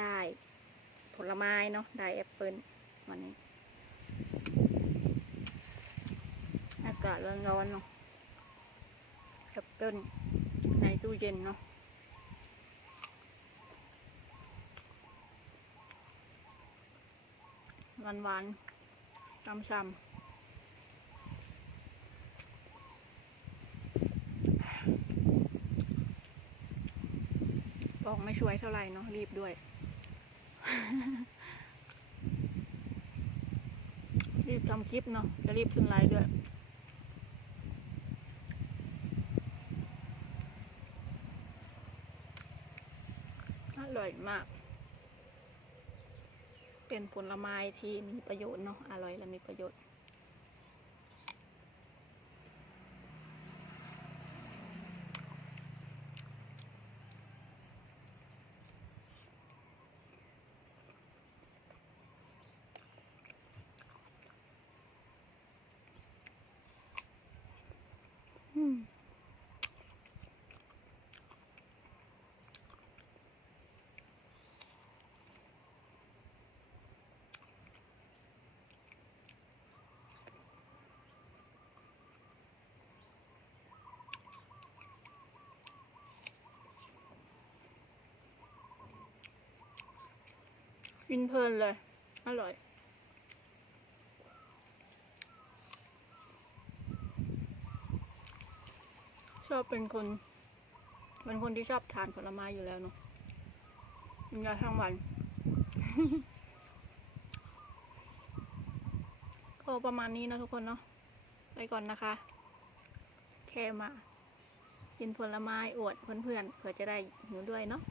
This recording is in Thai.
ได้ผลไม้เนาะได้แอปเปิลวันนี้ อากาศร้อนๆเนาะแอปเปิลในตู้เย็นเนาะหวานๆซ้ำๆบอกไม่ช่วยเท่าไหร่เนาะรีบด้วย รีบทำคลิปเนาะจะรีบขึ้นไลน์ด้วยอร่อยมาก เป็นผลไม้ที่มีประโยชน์เนาะอร่อยและมีประโยชน์ กินเพลินเลย อร่อย ชอบเป็นคน เป็นคนที่ชอบทานผลไม้อยู่แล้วเนาะกินได้ทั้งวัน ก็ประมาณนี้นะทุกคนเนาะ ไปก่อนนะคะ แค่มา กินผลไม้อวดเพื่อนๆเผื่อจะได้หิวด้วยเนาะ